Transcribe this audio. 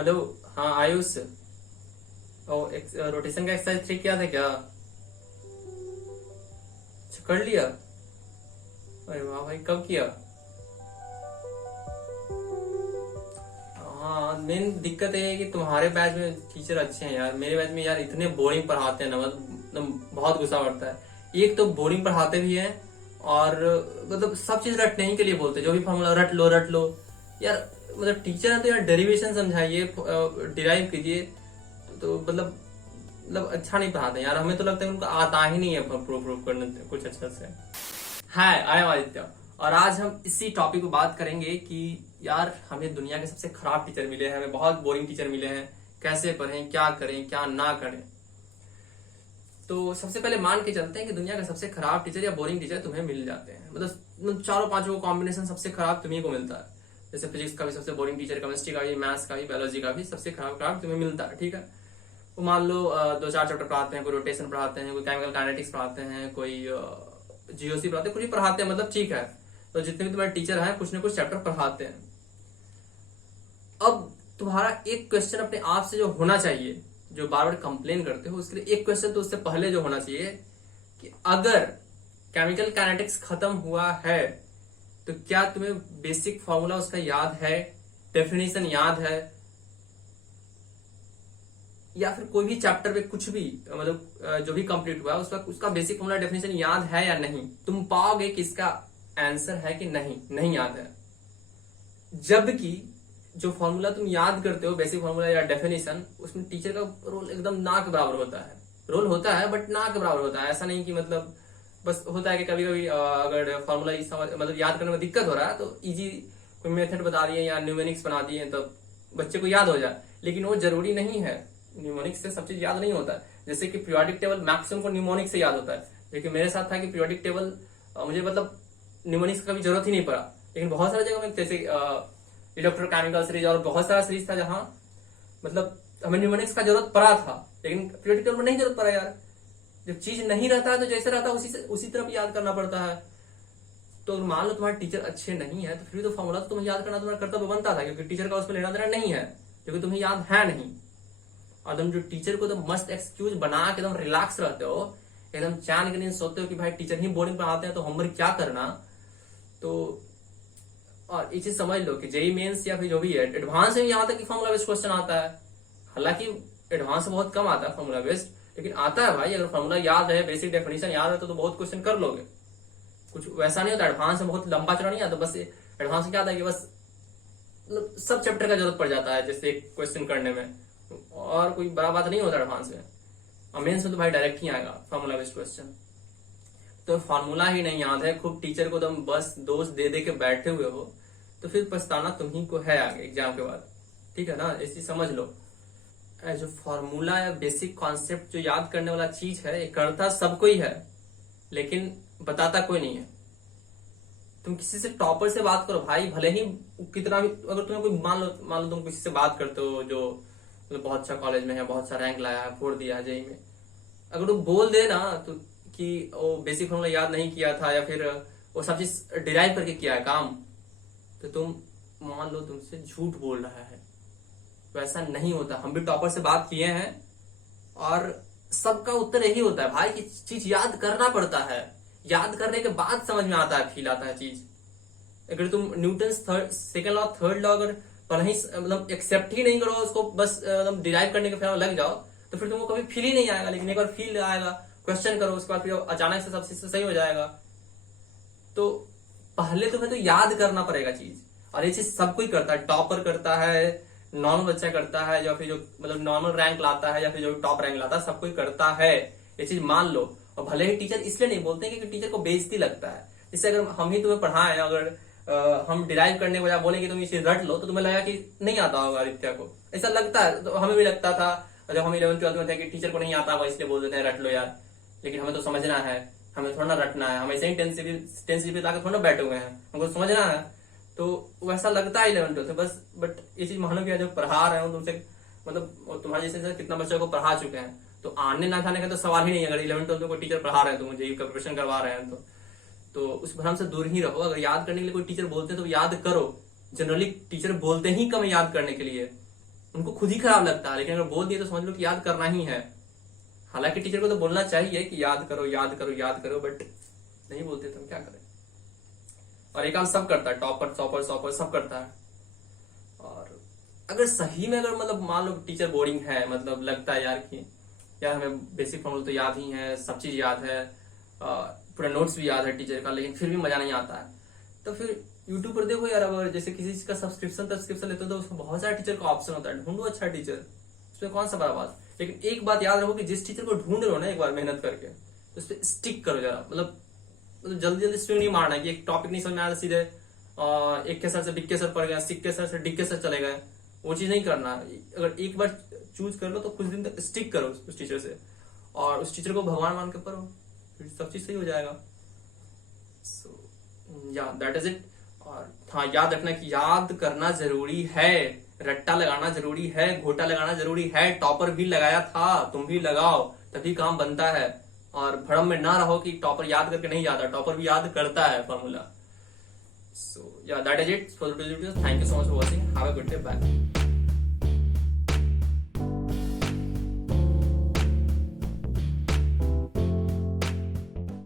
Hello. हाँ आयुष। ओ एक rotation का एक्सरसाइज 3 किया था क्या? अच्छा, कर लिया। अरे वाह भाई, कब किया? हाँ, मेन दिक्कत ये है कि तुम्हारे बैच में टीचर अच्छे हैं यार। मेरे बैच में यार इतने बोरिंग पढ़ाते हैं ना, मतलब बहुत गुस्सा पड़ता है। एक तो बोरिंग पढ़ाते भी हैं, और मतलब सब चीज रटने ही के लिए बोलते हैं। जो भी फॉर्मूला रट लो रट लो यार। मतलब टीचर है तो यार डेरिवेशन समझाइए, डिराइव कीजिए। तो मतलब अच्छा नहीं पढ़ाते यार। हमें तो लगता है उनको आता ही नहीं है प्रूफ प्रूफ करने कुछ अच्छा से। हाय, आई एम आदित्य। और आज हम इसी टॉपिक पे बात करेंगे कि यार हमें दुनिया के सबसे खराब टीचर मिले हैं, हमें बहुत बोरिंग टीचर मिले हैं। कैसे पढ़ें, क्या करें क्या ना करें। तो सबसे पहले मान के चलते हैं कि दुनिया का सबसे खराब टीचर या बोरिंग टीचर तुम्हें मिल जाते हैं। मतलब चारों पांचों को कॉम्बिनेशन सबसे खराब तुम्ही को मिलता है। जैसे फिजिक्स का भी सबसे बोरिंग टीचर, केमिस्ट्री का भी, मैथ्स का भी, बायोलॉजी का भी सबसे खराब खराब तुम्हें मिलता है। ठीक है। वो मान लो 2-4 चैप्टर पढ़ाते हैं, कोई रोटेशन पढ़ाते हैं, कोई केमिकल काइनेटिक्स पढ़ाते हैं, कोई जीओसी पढ़ाते हैं, कुछ भी पढ़ाते हैं। मतलब ठीक है। तो जितने भी तुम्हारे टीचर हैं कुछ ना कुछ चैप्टर पढ़ाते हैं। अब तुम्हारा एक क्वेश्चन अपने आप से जो होना चाहिए, जो बार बार कंप्लेन करते हो, उसके लिए एक क्वेश्चन तो उससे पहले जो होना चाहिए कि अगर केमिकल काइनेटिक्स खत्म हुआ है तो क्या तुम्हें बेसिक फॉर्मूला उसका याद है, डेफिनेशन याद है, या फिर कोई भी चैप्टर पे कुछ भी मतलब जो भी कंप्लीट हुआ है उसका उसका बेसिक फॉर्मूला डेफिनेशन याद है या नहीं। तुम पाओगे कि इसका आंसर है कि नहीं, नहीं याद है। जबकि जो फॉर्मूला तुम याद करते हो, बेसिक फॉर्मूला या डेफिनेशन, उसमें टीचर का रोल एकदम ना के बराबर होता है। रोल होता है बट ना के बराबर होता है। ऐसा नहीं कि मतलब बस होता है कि कभी कभी अगर फॉर्मूला मतलब याद करने में दिक्कत हो रहा है तो इजी कोई मेथड बता दिए या न्यूमेरिक्स बना दिए तो बच्चे को याद हो जाए। लेकिन वो जरूरी नहीं है। न्यूमोनिक्स से सब चीज याद नहीं होता है। जैसे कि पीरियोडिक टेबल मैक्सिमम को न्यूमोनिक्स से याद होता है। लेकिन मेरे साथ था कि पीरियोडिक टेबल मुझे मतलब न्यूमोनिक्स का भी जरूरत ही नहीं पड़ा। लेकिन बहुत सारी जगह में जैसे इलेक्ट्रोकेमिकल सीरीज और बहुत सारा सीरीज था जहां मतलब हमें न्यूमोनिक्स का जरूरत पड़ा था, लेकिन पीरियोडिक टेबल में नहीं जरूरत पड़ा यार। जब चीज नहीं रहता है तो जैसे रहता है उसी तरफ याद करना पड़ता है। तो मान लो तुम्हारे टीचर अच्छे नहीं है तो फिर तो फॉर्मूला तो तुम्हें याद करना तुम्हारा कर्तव्य बनता था, क्योंकि टीचर का उसमें लेना देना नहीं है, क्योंकि तुम्हें याद है नहीं। और तुम जो टीचर को एकदम मस्त एक्सक्यूज बना के एकदम रिलैक्स रहते हो, एकदम चैन के नींद सोते हो कि भाई टीचर ही बोरिंग पढ़ाते हैं तो होमवर्क क्या करना। तो और ये चीज समझ लो कि जेई मेंस या फिर जो भी है एडवांस में यहाँ तक कि फॉर्मूला बेस्ड क्वेश्चन आता है। हालांकि एडवांस में बहुत कम आता है फॉर्मूला बेस्ड, लेकिन आता है भाई। अगर फॉर्मूला याद है, बेसिक डेफिनेशन याद है तो बहुत क्वेश्चन कर लोगे। कुछ वैसा नहीं होता एडवांस में बहुत लंबा चौड़ा नहीं आता। बस एडवांस में क्या आता है कि बस मतलब सब चैप्टर का जरूरत पड़ जाता है जैसे एक क्वेश्चन करने में, और कोई बड़ा बात नहीं होता एडवांस में। और मेंस में तो भाई डायरेक्ट ही आएगा फॉर्मूला बेस्ड क्वेश्चन। तो फॉर्मूला ही नहीं याद है, खूब टीचर को तुम बस दोष दे दे के बैठे हुए हो, तो फिर पछताना तुम्ही को है आगे एग्जाम के बाद। ठीक है ना, ऐसी समझ लो। जो फॉर्मूला या बेसिक कॉन्सेप्ट जो याद करने वाला चीज है, ये करता सबको ही है लेकिन बताता कोई नहीं है। तुम किसी से टॉपर से बात करो भाई, भले ही कितना भी, अगर तुम्हें कोई मान लो तुम किसी से बात करते हो जो मतलब बहुत अच्छा कॉलेज में है, बहुत अच्छा रैंक लाया है, फोड़ दिया है जेई में, अगर तुम बोल दे ना तो कि वो बेसिक फॉर्मूला याद नहीं किया था या फिर वो सब चीज डिराइव करके किया है काम, तो तुम मान लो तुमसे झूठ बोल रहा है। वैसा नहीं होता। हम भी टॉपर से बात किए हैं और सबका उत्तर यही होता है भाई कि चीज याद करना पड़ता है। याद करने के बाद समझ में आता है, फील आता है चीज। अगर तुम Newton second law, third law अगर पहले ही मतलब एक्सेप्ट ही नहीं करो, उसको बस डिराइव करने के फिर लग जाओ, तो फिर तुमको कभी फील ही नहीं आएगा। लेकिन एक बार फील आएगा, क्वेश्चन करो, उसके बाद फिर अचानक से सब चीज सही हो जाएगा। तो पहले तुम्हें तो याद करना पड़ेगा चीज, और ये चीज सब कोई करता है। टॉपर करता है, नॉर्मल बच्चा करता है, या फिर जो मतलब नॉर्मल रैंक लाता है या फिर जो टॉप रैंक लाता है, सब कोई करता है। ये चीज मान लो। और भले ही टीचर इसलिए नहीं बोलते क्योंकि टीचर को बेइज्जती लगता है। जैसे अगर हम ही तुम्हें पढ़ाएं, अगर हम डिराइव करने के बजाय बोलेंगे तुम इसे रट लो, तो तुम्हें लगा कि नहीं आता होगा आदित्य को, ऐसा लगता है। तो हमें भी लगता था जब हम 11th-12th में थे कि टीचर को नहीं आता होगा इसलिए बोल देते हैं रट लो यार। लेकिन हमें तो समझना है, हमें थोड़ा ना रटना है। हम ऐसे ही टेंस जीबी लाकर थोड़ा बैठे हुए हैं, हमको समझना है। तो वैसा लगता है 11th-12th बस। बट ये चीज मानो कि जो पढ़ा रहे हो तुमसे, मतलब तुम्हारे जैसे कितना बच्चों को पढ़ा चुके हैं, तो आने ना जाने का तो सवाल ही नहीं है। अगर 11th-12th में कोई टीचर पढ़ा रहे हैं तो मुझे प्रिपरेशन करवा रहे हैं तो उस भ्रम से दूर ही रहो। अगर याद करने के लिए कोई टीचर बोलते हैं तो याद करो। जनरली टीचर बोलते ही कम याद करने के लिए, उनको खुद ही खराब लगता है, लेकिन अगर बोल दिए तो समझ लो कि याद करना ही है। हालांकि टीचर को तो बोलना चाहिए कि याद करो याद करो याद करो, बट नहीं बोलते तो हम क्या करें। और एक काम सब करता है, टॉपर टॉपर टॉपर सब करता है। और अगर सही में अगर मतलब मान लो टीचर बोरिंग है, मतलब लगता है यार कि यार हमें बेसिक फॉर्मूला तो याद ही है, सब चीज याद है, पूरा नोट्स भी याद है टीचर का, लेकिन फिर भी मजा नहीं आता है, तो फिर यूट्यूब पर देखो यार। अब जैसे किसी चीज का सब्सक्रिप्शन लेते हो तो उसमें बहुत सारे टीचर का ऑप्शन होता है, ढूंढो अच्छा टीचर, उसमें कौन सा बड़ा बात। लेकिन एक बात याद रखो कि जिस टीचर को ढूंढ रहे हो ना एक बार मेहनत करके, तो उस पर स्टिक करो जरा। मतलब जल्दी जल्दी स्विंग नहीं मारना कि एक टॉपिक नहीं समझ में आया सीधे एक के सर से डिग के सर पड़ गया, सिक के सर से डिग के सर चले गए, वो चीज नहीं करना। अगर एक बार चूज कर लो तो कुछ दिन तक स्टिक करो उस टीचर से, और उस टीचर को भगवान मान के पढ़ो, फिर सब चीज सही हो जाएगा। सो या दैट इज इट। और हाँ, याद रखना कि याद करना जरूरी है, रट्टा लगाना जरूरी है, घोटा लगाना जरूरी है। टॉपर भी लगाया था, तुम भी लगाओ, तभी काम बनता है। और भ्रम में ना रहो कि टॉपर याद करके नहीं आता, टॉपर भी याद करता है formula. So yeah that is it for today video. Thank you so much for watching, have a good day, bye.